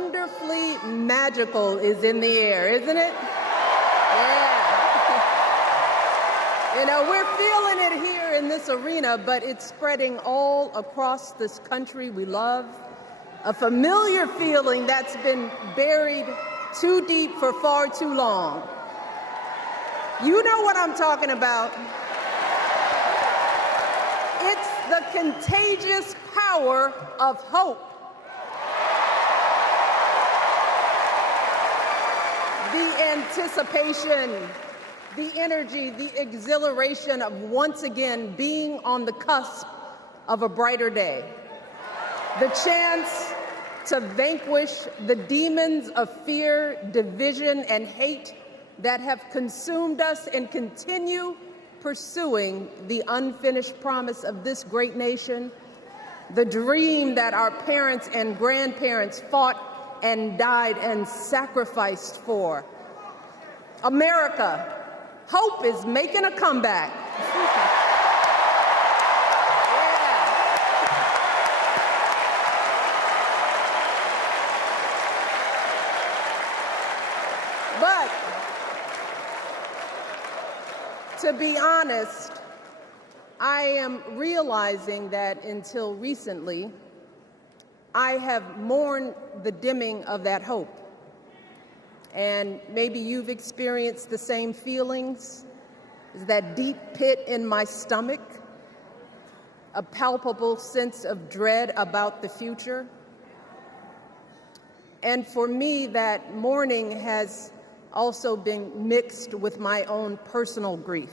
wonderfully magical is in the air, isn't it? Yeah. You know, we're feeling it here in this arena, but it's spreading all across this country we love. A familiar feeling that's been buried too deep for far too long. You know what I'm talking about. It's the contagious power of hope. The anticipation, the energy, the exhilaration of once again being on the cusp of a brighter day. The chance to vanquish the demons of fear, division, and hate that have consumed us and continue pursuing the unfinished promise of this great nation, the dream that our parents and grandparents fought and died and sacrificed for. America, hope is making a comeback. But to be honest, I am realizing that until recently, I have mourned the dimming of that hope. And maybe you've experienced the same feelings, that deep pit in my stomach, a palpable sense of dread about the future. And for me, that mourning has also been mixed with my own personal grief.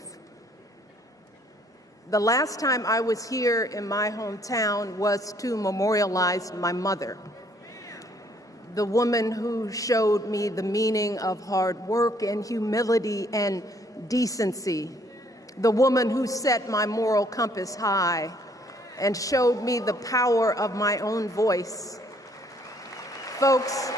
The last time I was here in my hometown was to memorialize my mother, the woman who showed me the meaning of hard work and humility and decency, the woman who set my moral compass high and showed me the power of my own voice. Folks,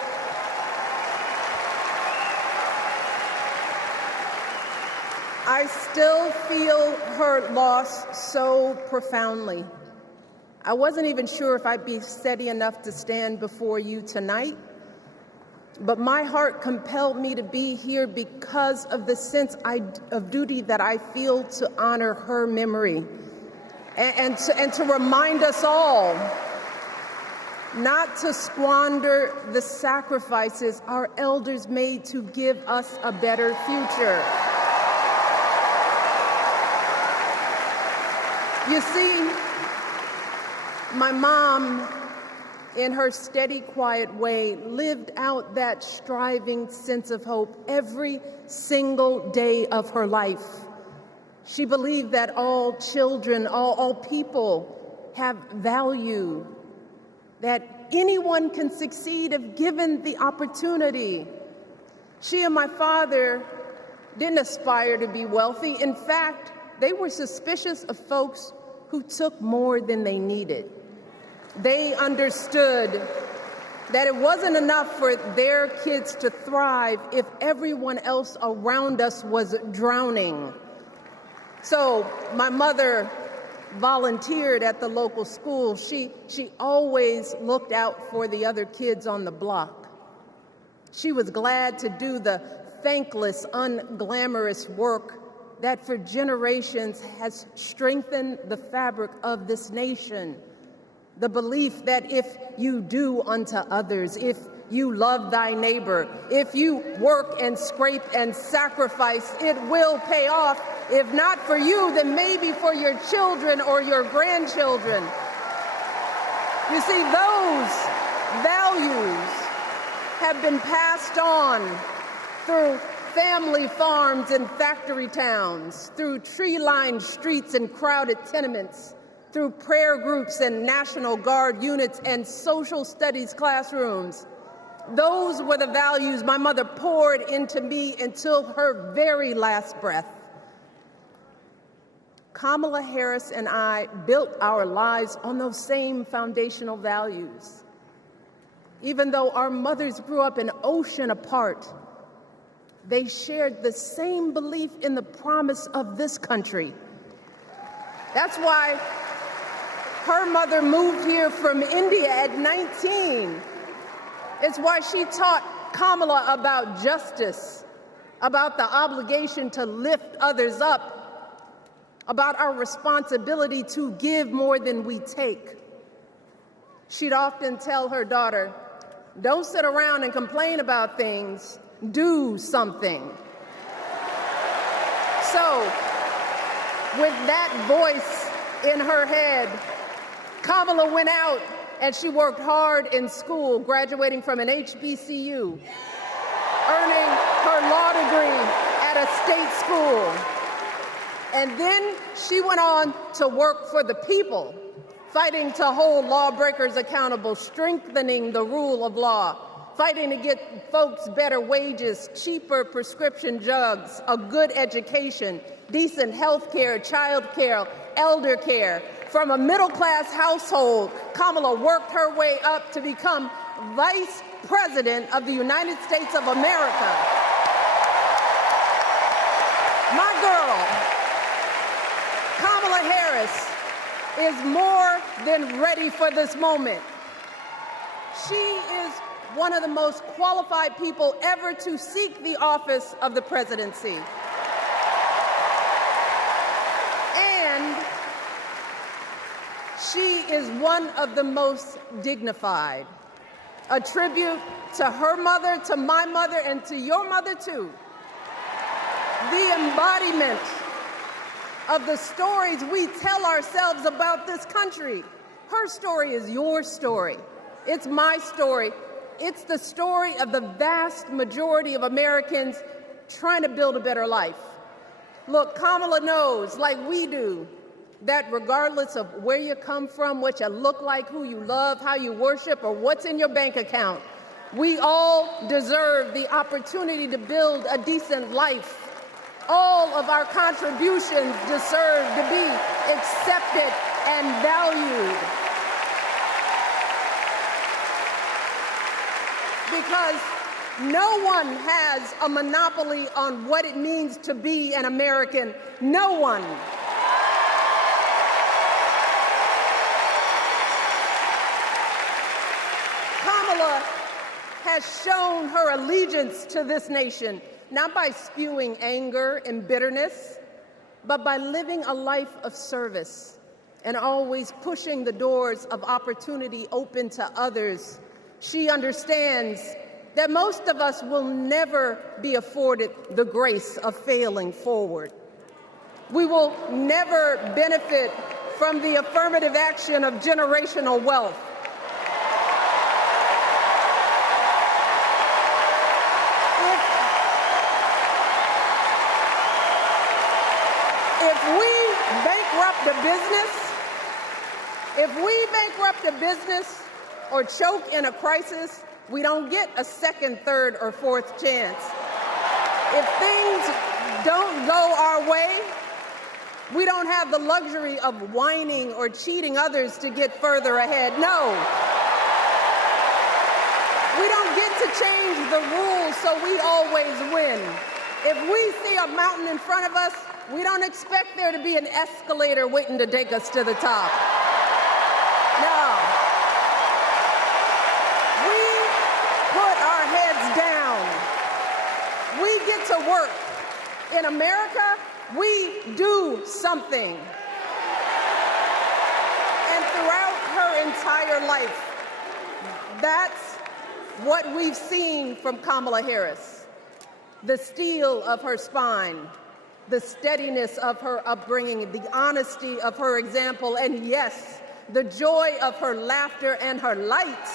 I still feel her loss so profoundly. I wasn't even sure if I'd be steady enough to stand before you tonight, but my heart compelled me to be here because of the sense of duty that I feel to honor her memory and to remind us all not to squander the sacrifices our elders made to give us a better future. You see, my mom, in her steady, quiet way, lived out that striving sense of hope every single day of her life. She believed that all children, all people have value, that anyone can succeed if given the opportunity. She and my father didn't aspire to be wealthy. In fact, they were suspicious of folks who took more than they needed. They understood that it wasn't enough for their kids to thrive if everyone else around us was drowning. So my mother volunteered at the local school. She always looked out for the other kids on the block. She was glad to do the thankless, unglamorous work that for generations has strengthened the fabric of this nation. The belief that if you do unto others, if you love thy neighbor, if you work and scrape and sacrifice, it will pay off. If not for you, then maybe for your children or your grandchildren. You see, those values have been passed on through family farms and factory towns, through tree-lined streets and crowded tenements, through prayer groups and National Guard units and social studies classrooms. Those were the values my mother poured into me until her very last breath. Kamala Harris and I built our lives on those same foundational values. Even though our mothers grew up an ocean apart, they shared the same belief in the promise of this country. That's why her mother moved here from India at 19 It's why she taught Kamala about justice, about the obligation to lift others up, about our responsibility to give more than we take. She'd often tell her daughter, "Don't sit around and complain about things, do something." So, with that voice in her head, Kamala went out and she worked hard in school, graduating from an HBCU, earning her law degree at a state school. And then she went on to work for the people, fighting to hold lawbreakers accountable, strengthening the rule of law, fighting to get folks better wages, cheaper prescription drugs, a good education, decent health care, child care, elder care. From a middle-class household, Kamala worked her way up to become Vice President of the United States of America. My girl, Kamala Harris, is more than ready for this moment. She is one of the most qualified people ever to seek the office of the presidency. And she is one of the most dignified. A tribute to her mother, to my mother, and to your mother too. The embodiment of the stories we tell ourselves about this country. Her story is your story. It's my story. It's the story of the vast majority of Americans trying to build a better life. Look, Kamala knows, like we do, that regardless of where you come from, what you look like, who you love, how you worship, or what's in your bank account, we all deserve the opportunity to build a decent life. All of our contributions deserve to be accepted and valued. Because no one has a monopoly on what it means to be an American. No one. Kamala has shown her allegiance to this nation, not by spewing anger and bitterness, but by living a life of service and always pushing the doors of opportunity open to others. She understands that most of us will never be afforded the grace of failing forward. We will never benefit from the affirmative action of generational wealth. If we bankrupt a business or choke in a crisis, we don't get a second, third, or fourth chance. If things don't go our way, we don't have the luxury of whining or cheating others to get further ahead. No. We don't get to change the rules so we always win. If we see a mountain in front of us, we don't expect there to be an escalator waiting to take us to the top. No. We put our heads down. We get to work. In America, we do something. And throughout her entire life, that's what we've seen from Kamala Harris. The steel of her spine, the steadiness of her upbringing, the honesty of her example, and yes, the joy of her laughter and her light.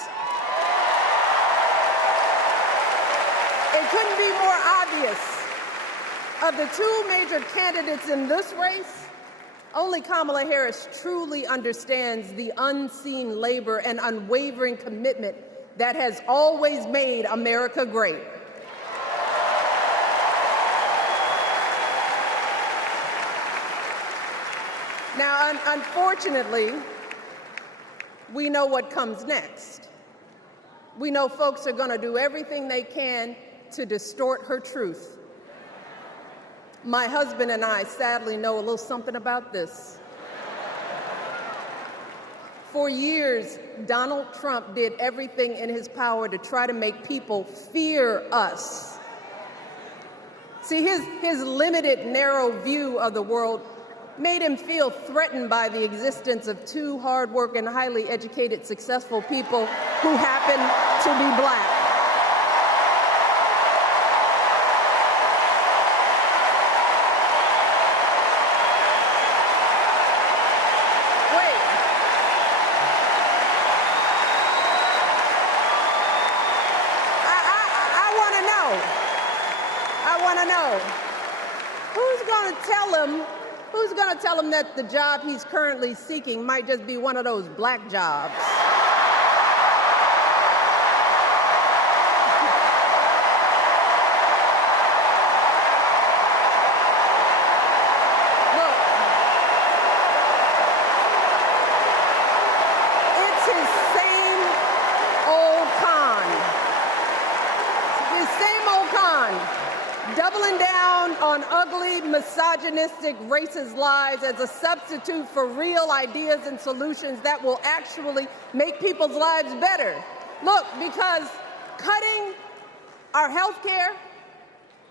It couldn't be more obvious. Of the two major candidates in this race, only Kamala Harris truly understands the unseen labor and unwavering commitment that has always made America great. Now, unfortunately, we know what comes next. We know folks are going to do everything they can to distort her truth. My husband and I sadly know a little something about this. For years, Donald Trump did everything in his power to try to make people fear us. See, his limited, narrow view of the world made him feel threatened by the existence of two hard-working, highly educated, successful people who happen to be black. Who's going to tell him that the job he's currently seeking might just be one of those black jobs? Look, it's his same old con. His same old con. Doubling down on ugly, misogynistic, racist lies as a substitute for real ideas and solutions that will actually make people's lives better. Look, because cutting our health care,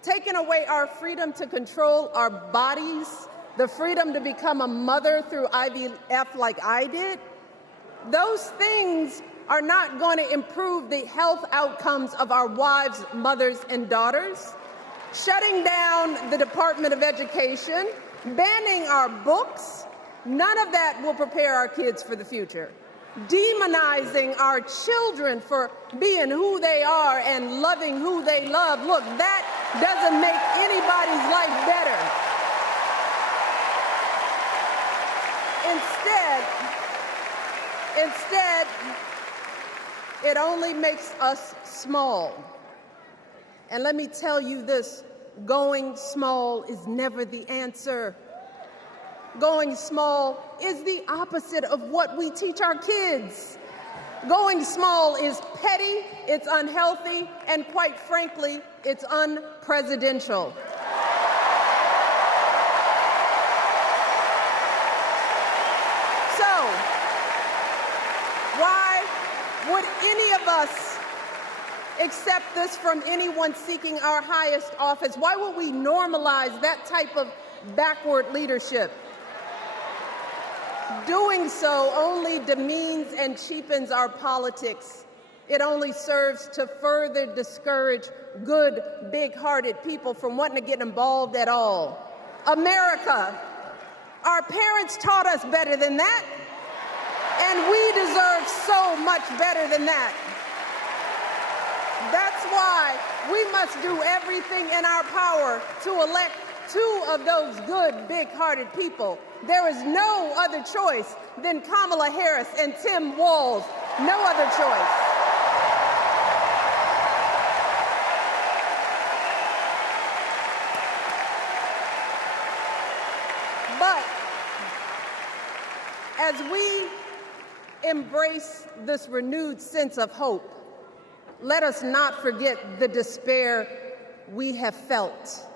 taking away our freedom to control our bodies, the freedom to become a mother through IVF like I did, those things are not going to improve the health outcomes of our wives, mothers, and daughters. Shutting down the Department of Education, banning our books, none of that will prepare our kids for the future. Demonizing our children for being who they are and loving who they love, look, that doesn't make anybody's life better. Instead, it only makes us small. And let me tell you this, going small is never the answer. Going small is the opposite of what we teach our kids. Going small is petty, it's unhealthy, and quite frankly, it's unpresidential. So, why would any of us accept this from anyone seeking our highest office? Why would we normalize that type of backward leadership? Doing so only demeans and cheapens our politics. It only serves to further discourage good, big-hearted people from wanting to get involved at all. America, our parents taught us better than that, and we deserve so much better than that. That's why we must do everything in our power to elect two of those good, big-hearted people. There is no other choice than Kamala Harris and Tim Walz. No other choice. But as we embrace this renewed sense of hope, let us not forget the despair we have felt.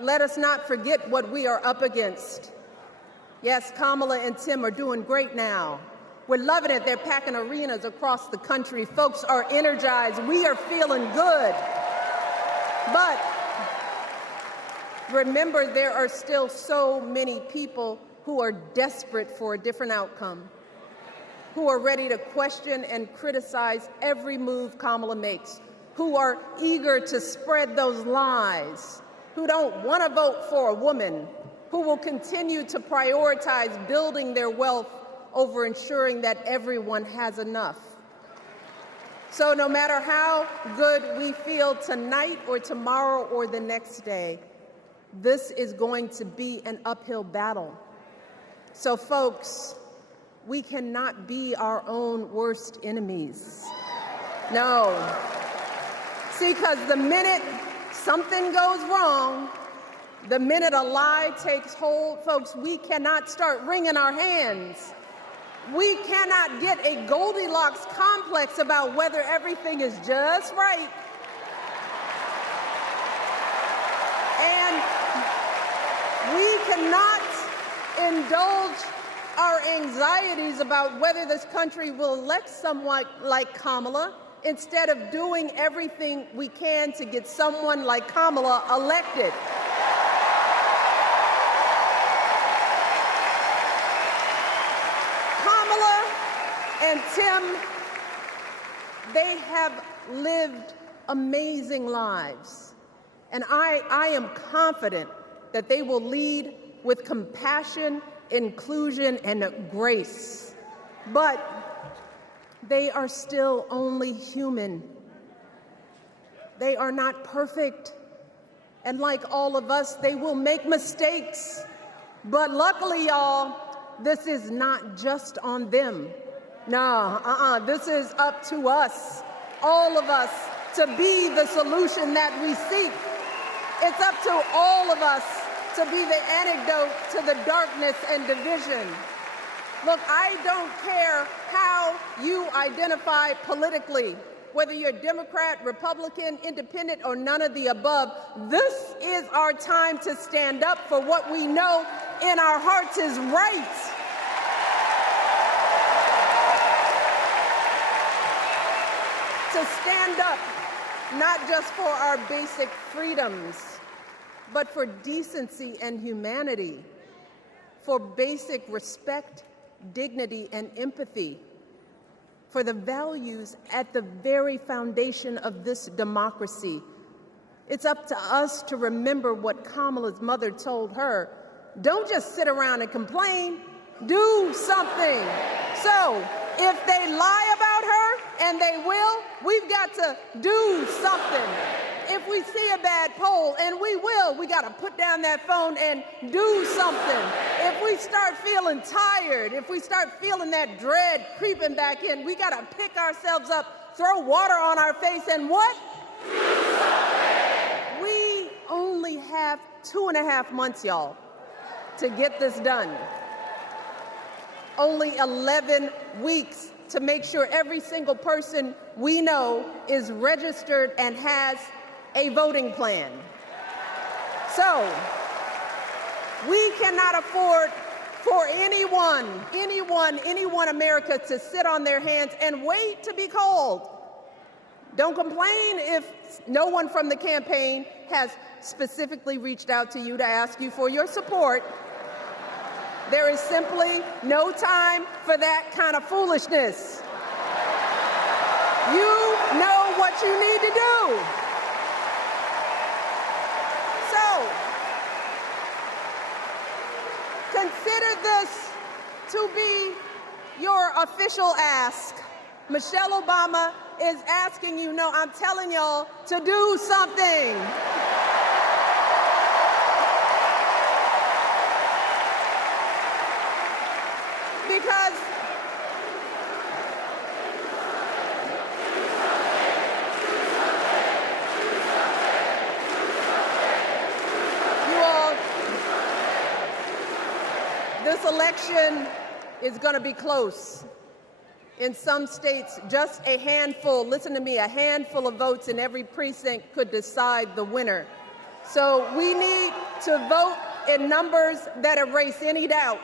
Let us not forget what we are up against. Yes, Kamala and Tim are doing great now. We're loving it. They're packing arenas across the country. Folks are energized. We are feeling good. But remember, there are still so many people who are desperate for a different outcome, who are ready to question and criticize every move Kamala makes, who are eager to spread those lies, who don't want to vote for a woman, who will continue to prioritize building their wealth over ensuring that everyone has enough. So no matter how good we feel tonight or tomorrow or the next day, this is going to be an uphill battle. So folks, we cannot be our own worst enemies. No. See, because the minute something goes wrong, the minute a lie takes hold, folks, we cannot start wringing our hands. We cannot get a Goldilocks complex about whether everything is just right. And we cannot indulge our anxieties about whether this country will elect someone like Kamala instead of doing everything we can to get someone like Kamala elected. Kamala and Tim, they have lived amazing lives, and I am confident that they will lead with compassion, inclusion, and grace. But they are still only human. They are not perfect. And like all of us, they will make mistakes. But luckily, y'all, this is not just on them. No, this is up to us, all of us, to be the solution that we seek. It's up to all of us to be the antidote to the darkness and division. Look, I don't care how you identify politically, whether you're Democrat, Republican, Independent, or none of the above. This is our time to stand up for what we know in our hearts is right. To stand up, not just for our basic freedoms, but for decency and humanity, for basic respect, dignity, and empathy, for the values at the very foundation of this democracy. It's up to us to remember what Kamala's mother told her. Don't just sit around and complain, do something. So if they lie about her, and they will, we've got to do something. If we see a bad poll, and we will, we got to put down that phone and do something. If we start feeling tired, if we start feeling that dread creeping back in, we got to pick ourselves up, throw water on our face, and what? We only have 2.5 months, y'all, to get this done. Only 11 weeks to make sure every single person we know is registered and has a voting plan. So we cannot afford for anyone America to sit on their hands and wait to be called. Don't complain if no one from the campaign has specifically reached out to you to ask you for your support. There is simply no time for that kind of foolishness. You know what you need to do. So, consider this to be your official ask. Michelle Obama is asking you, no, I'm telling y'all to do something. Because you all, this election is going to be close. In some states, just a handful, listen to me, a handful of votes in every precinct could decide the winner. So we need to vote in numbers that erase any doubt.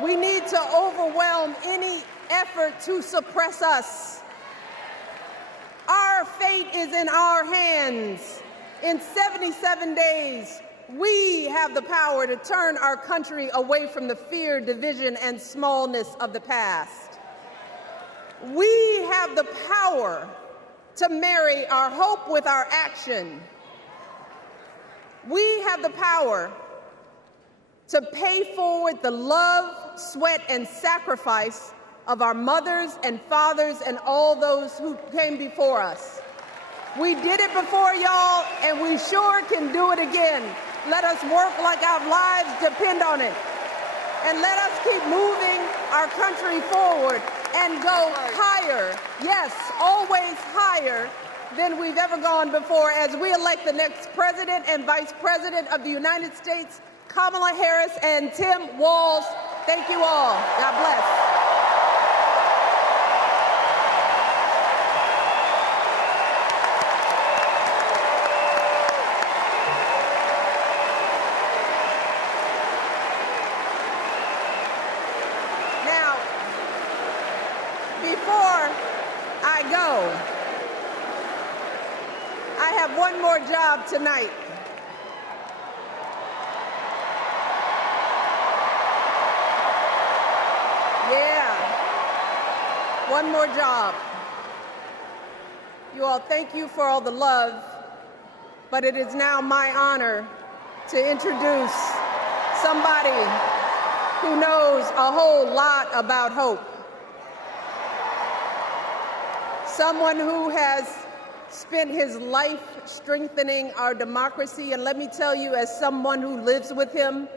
We need to overwhelm any effort to suppress us. Our fate is in our hands. In 77 days, we have the power to turn our country away from the fear, division, and smallness of the past. We have the power to marry our hope with our action. We have the power to pay forward the love, sweat, and sacrifice of our mothers and fathers and all those who came before us. We did it before, y'all, and we sure can do it again. Let us work like our lives depend on it. And let us keep moving our country forward and go higher, yes, always higher than we've ever gone before as we elect the next President and Vice President of the United States, Kamala Harris and Tim Walz. Thank you all. God bless. one more job tonight. Yeah, one more job. You all, thank you for all the love, but it is now my honor to introduce somebody who knows a whole lot about hope. Someone who has spent his life strengthening our democracy, and let me tell you, as someone who lives with him,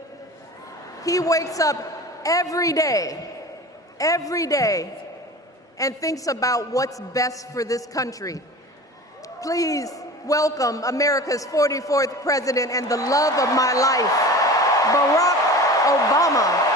he wakes up every day, and thinks about what's best for this country. Please welcome America's 44th president and the love of my life, Barack Obama.